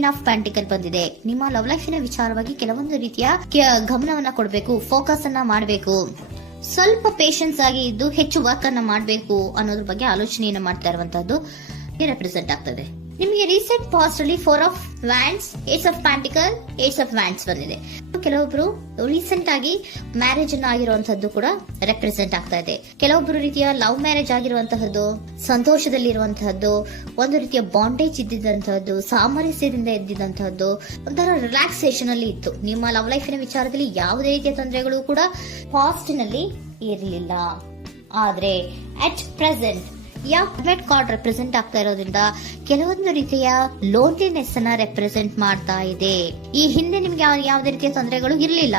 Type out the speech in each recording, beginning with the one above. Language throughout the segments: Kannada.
ಕ್ವೀನ್ ಆಫ್ ಪ್ಯಾಂಟಿಕಲ್ ಬಂದಿದೆ. ನಿಮ್ಮ ಲವ್ ಲೈಫಿನ ವಿಚಾರವಾಗಿ ಕೆಲವೊಂದು ರೀತಿಯ ಗಮನವನ್ನ ಕೊಡಬೇಕು, ಫೋಕಸ್ ಅನ್ನ ಮಾಡಬೇಕು, ಸ್ವಲ್ಪ ಪೇಷನ್ಸ್ ಆಗಿ ಇದ್ದು ಹೆಚ್ಚು ವರ್ಕ್ ಅನ್ನ ಮಾಡಬೇಕು ಅನ್ನೋದ್ರ ಬಗ್ಗೆ ಆಲೋಚನೆಯನ್ನ ಮಾಡ್ತಾ ಇರುವಂತದ್ದು ರೆಪ್ರೆಸೆಂಟ್ ಆಗ್ತದೆ. ನಿಮಗೆ ರೀಸೆಂಟ್ ಪಾಸ್ಟ್ ಅಲ್ಲಿ 4 of wands, ace of pentacle, ace of wands ಬಂದಿದೆ. ಕೆಲವೊಬ್ರು ರೀಸೆಂಟ್ ಆಗಿ ಮ್ಯಾರೇಜ್ ಅನ್ನ ಆಗಿರುವಂತದ್ದು ಕೂಡ ರೆಪ್ರೆಸೆಂಟ್ ಆಗ್ತಾ ಇದೆ. ಕೆಲವೊಬ್ರು ರೀತಿಯ ಲವ್ ಮ್ಯಾರೇಜ್ ಆಗಿರುವಂತಹದ್ದು, ಸಂತೋಷದಲ್ಲಿರುವಂತಹದ್ದು, ಒಂದು ರೀತಿಯ ಬಾಂಡೇಜ್ ಇದ್ದಿದ್ದಂತಹದ್ದು, ಸಾಮರಸ್ಯದಿಂದ ಇದ್ದಿದ್ದಂತಹದ್ದು, ಒಂಥರ ರಿಲ್ಯಾಕ್ಸೇಷನ್ ಅಲ್ಲಿ ಇತ್ತು. ನಿಮ್ಮ ಲವ್ ಲೈಫಿನ ವಿಚಾರದಲ್ಲಿ ಯಾವುದೇ ರೀತಿಯ ತೊಂದರೆಗಳು ಕೂಡ ಪಾಸ್ಟ್ ನಲ್ಲಿ ಇರಲಿಲ್ಲ. ಆದ್ರೆ ಅಟ್ ಪ್ರೆಸೆಂಟ್ ಯಾವ್ಮೆಟ್ ಕಾರ್ಡ್ ರೆಪ್ರೆಸೆಂಟ್ ಆಗ್ತಾ ಇರೋದ್ರಿಂದ ಕೆಲವೊಂದು ರೀತಿಯ ಲೋನ್ಲಿನೆಸ್ ಅನ್ನ ರೆಪ್ರೆಸೆಂಟ್ ಮಾಡ್ತಾ ಇದೆ. ಈ ಹಿಂದೆ ನಿಮ್ಗೆ ಯಾವುದೇ ರೀತಿಯ ತೊಂದರೆಗಳು ಇರಲಿಲ್ಲ,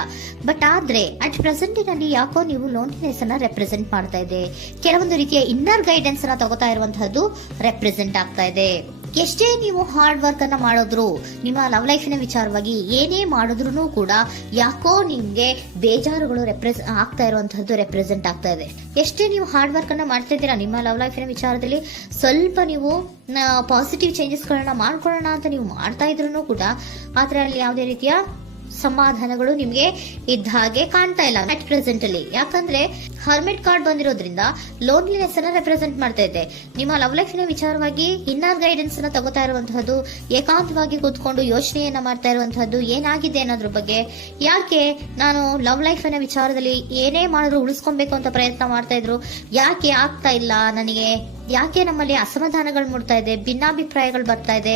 ಬಟ್ ಆದ್ರೆ ಅಟ್ ಪ್ರೆಸೆಂಟ್ ನಲ್ಲಿ ಯಾಕೋ ನೀವು ಲೋನ್ಲಿನೆಸ್ ಅನ್ನ ರೆಪ್ರೆಸೆಂಟ್ ಮಾಡ್ತಾ ಇದೆ. ಕೆಲವೊಂದು ರೀತಿಯ ಇನ್ನರ್ ಗೈಡೆನ್ಸ್ ಅನ್ನ ತಗೋತಾ ಇರುವಂತಹದ್ದು ರೆಪ್ರೆಸೆಂಟ್ ಆಗ್ತಾ ಇದೆ. ಎಷ್ಟೇ ನೀವು ಹಾರ್ಡ್ ವರ್ಕ್ ಅನ್ನ ಮಾಡಿದ್ರು, ನಿಮ್ಮ ಲವ್ ಲೈಫಿನ ವಿಚಾರವಾಗಿ ಏನೇ ಮಾಡಿದ್ರು ಕೂಡ ಯಾಕೋ ನಿಮ್ಗೆ ಬೇಜಾರುಗಳು ಆಗ್ತಾ ಇರುವಂತಹದ್ದು ರೆಪ್ರೆಸೆಂಟ್ ಆಗ್ತಾ ಇದೆ. ಎಷ್ಟೇ ನೀವು ಹಾರ್ಡ್ ವರ್ಕ್ ಅನ್ನ ಮಾಡ್ತಾ ಇದ್ದೀರಾ ನಿಮ್ಮ ಲವ್ ಲೈಫಿನ ವಿಚಾರದಲ್ಲಿ, ಸ್ವಲ್ಪ ನೀವು ಪಾಸಿಟಿವ್ ಚೇಂಜಸ್ ಗಳನ್ನ ಮಾಡ್ಕೊಳ್ಳೋಣ ಅಂತ ನೀವು ಮಾಡ್ತಾ ಇದ್ರು ಕೂಡ ಅದರಲ್ಲಿ ಯಾವುದೇ ರೀತಿಯ ಸಮಾಧಾನಗಳು ನಿಮ್ಗೆ ಇದ್ದ ಹಾಗೆ ಕಾಣ್ತಾ ಇಲ್ಲ ಅಟ್ ಪ್ರೆಸೆಂಟ್ ಅಲ್ಲಿ. ಯಾಕಂದ್ರೆ ಹರ್ಮಿಟ್ ಕಾರ್ಡ್ ಬಂದಿರೋದ್ರಿಂದ ಲೋನ್ಲಿನೆಸ್ ಅನ್ನ ರೆಪ್ರೆಸೆಂಟ್ ಮಾಡ್ತಾ ಇದೆ. ನಿಮ್ಮ ಲವ್ ಲೈಫಿನ ವಿಚಾರವಾಗಿ ಇನ್ನರ್ ಗೈಡೆನ್ಸ್ ಅನ್ನ ತಗೋತಾ ಇರುವಂತಹದ್ದು, ಏಕಾಂತವಾಗಿ ಕೂತ್ಕೊಂಡು ಯೋಚನೆಯನ್ನ ಮಾಡ್ತಾ ಇರುವಂತಹದ್ದು, ಏನಾಗಿದೆ ಅನ್ನೋದ್ರ ಬಗ್ಗೆ. ಯಾಕೆ ನಾನು ಲವ್ ಲೈಫಿನ ವಿಚಾರದಲ್ಲಿ ಏನೇ ಮಾಡಿದ್ರು ಉಳಿಸ್ಕೊಬೇಕು ಅಂತ ಪ್ರಯತ್ನ ಮಾಡ್ತಾ ಇದ್ರು, ಯಾಕೆ ಆಗ್ತಾ ಇಲ್ಲ ನನಗೆ, ಯಾಕೆ ನಮ್ಮಲ್ಲಿ ಅಸಮಾಧಾನಗಳು ಮೂಡ್ತಾ ಇದೆ, ಭಿನ್ನಾಭಿಪ್ರಾಯಗಳು ಬರ್ತಾ ಇದೆ,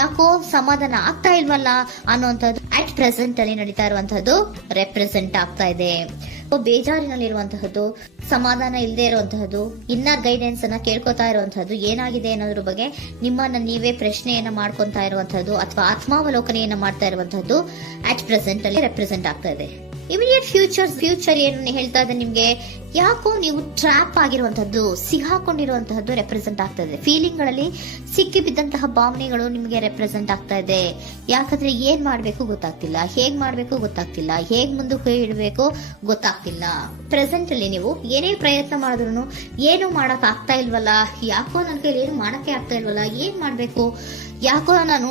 ಯಾಕೋ ಸಮಾಧಾನ ಆಗ್ತಾ ಇಲ್ವಲ್ಲ ಅನ್ನುವಂಥದ್ದು ಅಟ್ ಪ್ರೆಸೆಂಟ್ ಅಲ್ಲಿ ನಡೀತಾ ಇರುವಂತಹದ್ದು ರೆಪ್ರೆಸೆಂಟ್ ಆಗ್ತಾ ಇದೆ. ಬೇಜಾರಿನಲ್ಲಿರುವಂತಹದ್ದು, ಸಮಾಧಾನ ಇಲ್ಲದೆ ಇರುವಂತಹದ್ದು, ಇನ್ನರ್ ಗೈಡೆನ್ಸ್ ಅನ್ನ ಕೇಳ್ಕೊತಾ ಇರುವಂತಹದ್ದು, ಏನಾಗಿದೆ ಅನ್ನೋದ್ರ ಬಗ್ಗೆ ನಿಮ್ಮನ್ನ ನೀವೇ ಪ್ರಶ್ನೆಯನ್ನ ಮಾಡ್ಕೊಂತಾ ಇರುವಂತಹದ್ದು ಅಥವಾ ಆತ್ಮಾವಲೋಕನೆಯನ್ನ ಮಾಡ್ತಾ ಇರುವಂತಹದ್ದು ಅಟ್ ಪ್ರೆಸೆಂಟ್ ಅಲ್ಲಿ ರೆಪ್ರೆಸೆಂಟ್ ಆಗ್ತಾ ಇದೆ. ಇಮಿಡಿಯೇಟ್ ಫ್ಯೂಚರ್ ಏನು ಹೇಳ್ತಾ ಇದೆ ನಿಮ್ಗೆ, ಯಾಕೋ ನೀವು ಟ್ರ್ಯಾಪ್ ಆಗಿರುವಂತಹದ್ದು, ಸಿಹಾಕೊಂಡಿರುವಂತಹದ್ದು ರೆಪ್ರೆಸೆಂಟ್ ಆಗ್ತಾ ಇದೆ. ಫೀಲಿಂಗ್ ಗಳಲ್ಲಿ ಸಿಕ್ಕಿ ಬಿದ್ದಂತಹ ಭಾವನೆಗಳು ನಿಮಗೆ ರೆಪ್ರೆಸೆಂಟ್ ಆಗ್ತಾ ಇದೆ. ಯಾಕಂದ್ರೆ ಏನ್ ಮಾಡ್ಬೇಕು ಗೊತ್ತಾಗ್ತಿಲ್ಲ, ಹೇಗ್ ಮಾಡ್ಬೇಕು ಗೊತ್ತಾಗ್ತಿಲ್ಲ, ಹೇಗ್ ಮುಂದಕ್ಕೆ ಇಡಬೇಕು ಗೊತ್ತಾಗ್ತಿಲ್ಲ. ಪ್ರೆಸೆಂಟ್ ಅಲ್ಲಿ ನೀವು ಏನೇ ಪ್ರಯತ್ನ ಮಾಡಿದ್ರು ಏನು ಮಾಡಕ್ ಆಗ್ತಾ ಇಲ್ವಲ್ಲ, ಯಾಕೋ ನನ್ ಕೈಲಿ ಏನು ಮಾಡಕ್ಕೆ ಆಗ್ತಾ ಇಲ್ವಲ್ಲ, ಏನ್ ಮಾಡ್ಬೇಕು, ಯಾಕೋ ನಾನು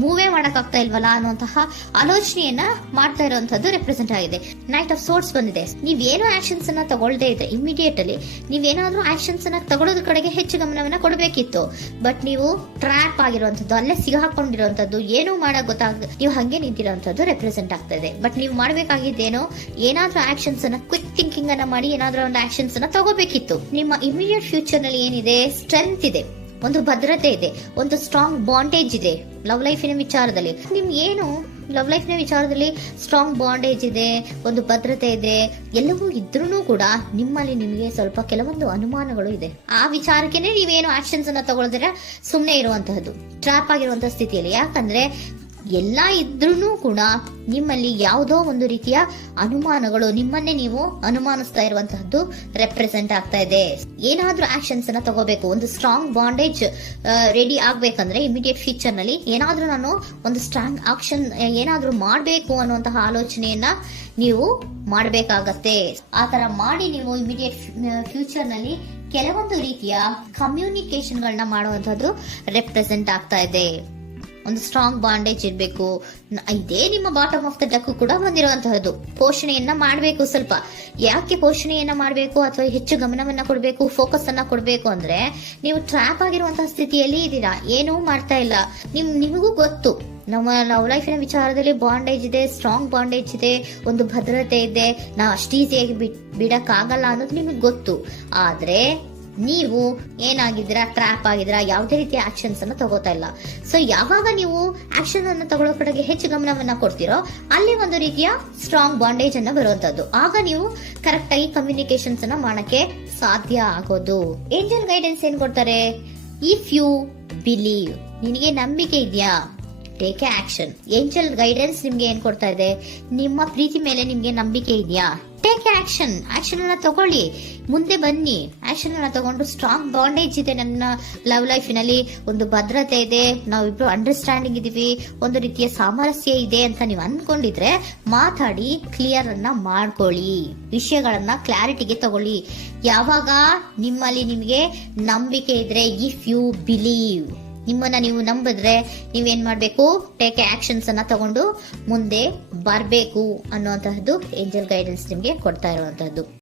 ಮೂವೇ ಮಾಡಕ್ ಆಗ್ತಾ ಇಲ್ವಲ್ಲ ಅನ್ನುವಂತಹ ಆಲೋಚನೆಯನ್ನ ಮಾಡ್ತಾ ಇರುವಂತದ್ದು ರೆಪ್ರೆಸೆಂಟ್ ಆಗಿದೆ. ನೈಟ್ ಆಫ್ ಸೋರ್ಟ್ಸ್ ಬಂದಿದೆ. ನೀವೇನು ಆಕ್ಷನ್ಸ್ ಅನ್ನ ತಗೊಳ್ಳದೇ ಇದ್ರೆ ಇಮಿಡಿಯೇಟ್ ಅಲ್ಲಿ ನೀವೇನಾದ್ರೂ ಆಕ್ಷನ್ಸ್ ಅನ್ನ ತಗೊಳ್ಳೋದ್ರ ಕಡೆಗೆ ಹೆಚ್ಚು ಗಮನವನ್ನ ಕೊಡಬೇಕಿತ್ತು. ಬಟ್ ನೀವು ಟ್ರ್ಯಾಪ್ ಆಗಿರುವಂತದ್ದು, ಅಲ್ಲೇ ಸಿಗಾಕೊಂಡಿರುವಂತದ್ದು, ಏನು ಮಾಡಕ್ ನೀವು ಹಂಗೆ ನಿಂತಿರುವಂತದ್ದು ರೆಪ್ರೆಸೆಂಟ್ ಆಗ್ತಾ ಇದೆ. ಬಟ್ ನೀವು ಮಾಡ್ಬೇಕಾಗಿದ್ದೇನೋ ಏನಾದ್ರೂ ಆಕ್ಷನ್ಸ್ ಅನ್ನ ಕ್ವಿಕ್ ಥಿಂಕಿಂಗ್ ಅನ್ನ ಮಾಡಿ ಏನಾದ್ರೂ ಒಂದು ಆಕ್ಷನ್ಸ್ ಅನ್ನ ತಗೋಬೇಕಿತ್ತು. ನಿಮ್ಮ ಇಮಿಡಿಯೇಟ್ ಫ್ಯೂಚರ್ ನಲ್ಲಿ ಏನಿದೆ, ಸ್ಟ್ರೆಂತ್ ಇದೆ, ಒಂದು ಭದ್ರತೆ ಇದೆ, ಒಂದು ಸ್ಟ್ರಾಂಗ್ ಬಾಂಡೇಜ್ ಇದೆ ಲವ್ ಲೈಫಿನ ವಿಚಾರದಲ್ಲಿ. ನಿಮ್ಗೆ ಏನು ಲವ್ ಲೈಫಿನ ವಿಚಾರದಲ್ಲಿ ಸ್ಟ್ರಾಂಗ್ ಬಾಂಡೇಜ್ ಇದೆ, ಒಂದು ಭದ್ರತೆ ಇದೆ, ಎಲ್ಲವೂ ಇದ್ರೂ ಕೂಡ ನಿಮ್ಮಲ್ಲಿ ನಿಮಗೆ ಸ್ವಲ್ಪ ಕೆಲವೊಂದು ಅನುಮಾನಗಳು ಇದೆ. ಆ ವಿಚಾರಕ್ಕೆ ನೀವೇನು ಆಕ್ಷನ್ಸ್ ಅನ್ನ ತಗೊಳ್ದಿರ ಸುಮ್ಮನೆ ಇರುವಂತಹದ್ದು, ಟ್ರ್ಯಾಪ್ ಆಗಿರುವಂತಹ ಸ್ಥಿತಿಯಲ್ಲಿ. ಯಾಕಂದ್ರೆ ಎಲ್ಲ ಇದ್ರೂ ಕೂಡ ನಿಮ್ಮಲ್ಲಿ ಯಾವುದೋ ಒಂದು ರೀತಿಯ ಅನುಮಾನಗಳು, ನಿಮ್ಮನ್ನೇ ನೀವು ಅನುಮಾನಿಸ್ತಾ ಇರುವಂತಹದ್ದು ರೆಪ್ರೆಸೆಂಟ್ ಆಗ್ತಾ ಇದೆ. ಏನಾದ್ರೂ ಆಕ್ಷನ್ಸ್ ಅನ್ನ ತಗೋಬೇಕು, ಒಂದು ಸ್ಟ್ರಾಂಗ್ ಬಾಂಡೇಜ್ ರೆಡಿ ಆಗ್ಬೇಕಂದ್ರೆ ಇಮಿಡಿಯೇಟ್ ಫ್ಯೂಚರ್ ನಲ್ಲಿ ಏನಾದ್ರೂ ನಾನು ಒಂದು ಸ್ಟ್ರಾಂಗ್ ಆಕ್ಷನ್ ಏನಾದ್ರೂ ಮಾಡಬೇಕು ಅನ್ನುವಂತಹ ಆಲೋಚನೆಯನ್ನ ನೀವು ಮಾಡಬೇಕಾಗತ್ತೆ. ಆತರ ಮಾಡಿ ನೀವು ಇಮಿಡಿಯೇಟ್ ಫ್ಯೂಚರ್ ನಲ್ಲಿ ಕೆಲವೊಂದು ರೀತಿಯ ಕಮ್ಯುನಿಕೇಶನ್ ಗಳನ್ನ ಮಾಡುವಂತದ್ದು ರೆಪ್ರೆಸೆಂಟ್ ಆಗ್ತಾ ಇದೆ. ಒಂದು ಸ್ಟ್ರಾಂಗ್ ಬಾಂಡೇಜ್ ಇರಬೇಕು. ಇದೇ ನಿಮ್ಮ ಬಾಟಮ್ ಆಫ್ ದ ಡಕ್ ಕೂಡ ಬಂದಿರುವಂತಹದ್ದು. ಪೋಷಣೆಯನ್ನ ಮಾಡಬೇಕು. ಸ್ವಲ್ಪ ಯಾಕೆ ಪೋಷಣೆಯನ್ನ ಮಾಡಬೇಕು ಅಥವಾ ಹೆಚ್ಚು ಗಮನವನ್ನ ಕೊಡಬೇಕು, ಫೋಕಸ್ ಅನ್ನ ಕೊಡಬೇಕು ಅಂದ್ರೆ, ನೀವು ಟ್ರ್ಯಾಪ್ ಆಗಿರುವಂತಹ ಸ್ಥಿತಿಯಲ್ಲಿ ಇದ್ದೀರಾ, ಏನೂ ಮಾಡ್ತಾ ಇಲ್ಲ. ನಿಮಗೂ ಗೊತ್ತು ನಮ್ಮ ಲವ್ ಲೈಫಿನ ವಿಚಾರದಲ್ಲಿ ಬಾಂಡೇಜ್ ಇದೆ, ಸ್ಟ್ರಾಂಗ್ ಬಾಂಡೇಜ್ ಇದೆ, ಒಂದು ಭದ್ರತೆ ಇದೆ, ನಾವು ಅಷ್ಟು ಈಸಿಯಾಗಿ ಬಿಡಕ್ ಆಗಲ್ಲ ಅನ್ನೋದು ನಿಮಗೆ ಗೊತ್ತು. ಆದ್ರೆ ನೀವು ಏನಾಗಿದ್ದೀರಾ, ಟ್ರ್ಯಾಪ್ ಆಗಿದ್ದೀರಾ, ಯಾವುದೇ ರೀತಿಯ ಆಕ್ಷನ್ಸ್ ಅನ್ನ ತಗೋತಾ ಇಲ್ಲ. ಸೊ ಯಾವಾಗ ನೀವು ಆಕ್ಷನ್ ಅನ್ನು ತಗೊಳ್ಳೋ ಕಡೆಗೆ ಹೆಚ್ಚು ಗಮನವನ್ನ ಕೊಡ್ತೀರೋ ಅಲ್ಲಿ ಒಂದು ರೀತಿಯ ಸ್ಟ್ರಾಂಗ್ ಬಾಂಡೇಜ್ ಅನ್ನ ಬರುವಂತದ್ದು. ಆಗ ನೀವು ಕರೆಕ್ಟ್ ಆಗಿ ಕಮ್ಯುನಿಕೇಶನ್ಸ್ ಅನ್ನ ಮಾಡಕ್ಕೆ ಸಾಧ್ಯ ಆಗೋದು. ಏಂಜಲ್ ಗೈಡೆನ್ಸ್ ಏನ್ ಕೊಡ್ತಾರೆ, ಇಫ್ ಯು ಬಿಲೀವ್, ನಿನಗೆ ನಂಬಿಕೆ ಇದೆಯಾ, ಟೇಕ್ ಆಕ್ಷನ್. ಏಂಜಲ್ ಗೈಡೆನ್ಸ್ ನಿಮ್ಗೆ ಏನ್ ಕೊಡ್ತಾ ಇದೆ, ನಿಮ್ಮ ಪ್ರೀತಿ ಮೇಲೆ ನಿಮ್ಗೆ ನಂಬಿಕೆ ಇದೆಯಾ, ಟೇಕ್ ಆಕ್ಷನ್. ಆಕ್ಷನ್ ಅನ್ನ ತಗೊಳ್ಳಿ, ಮುಂದೆ ಬನ್ನಿ. ಆಕ್ಷನ್ ಅನ್ನ ತಗೊಂಡು ಸ್ಟ್ರಾಂಗ್ ಬಾಂಡೇಜ್ ಇದೆ ನನ್ನ ಲವ್ ಲೈಫಿನಲ್ಲಿ, ಒಂದು ಭದ್ರತೆ ಇದೆ, ನಾವಿಬ್ರು ಅಂಡರ್ಸ್ಟ್ಯಾಂಡಿಂಗ್ ಇದೀವಿ, ಒಂದು ರೀತಿಯ ಸಾಮರಸ್ಯ ಇದೆ ಅಂತ ನೀವು ಅನ್ಕೊಂಡಿದ್ರೆ ಮಾತಾಡಿ ಕ್ಲಿಯರ್ ಅನ್ನ ಮಾಡ್ಕೊಳ್ಳಿ, ವಿಷಯಗಳನ್ನ ಕ್ಲಾರಿಟಿಗೆ ತಗೊಳ್ಳಿ. ಯಾವಾಗ ನಿಮ್ಮಲ್ಲಿ ನಿಮಗೆ ನಂಬಿಕೆ ಇದ್ರೆ, ಇಫ್ ಯು ಬಿಲೀವ್, ನಿಮ್ಮನ್ನ ನೀವು ನಂಬಿದ್ರೆ ನೀವೇನ್ ಮಾಡ್ಬೇಕು, ಟೇಕ್ ಆಕ್ಷನ್ಸ್ ಅನ್ನ ತಗೊಂಡು ಮುಂದೆ ಬರ್ಬೇಕು ಅನ್ನುವಂತಹದ್ದು ಏಂಜಲ್ ಗೈಡೆನ್ಸ್ ನಿಮ್ಗೆ ಕೊಡ್ತಾ ಇರುವಂತಹದ್ದು.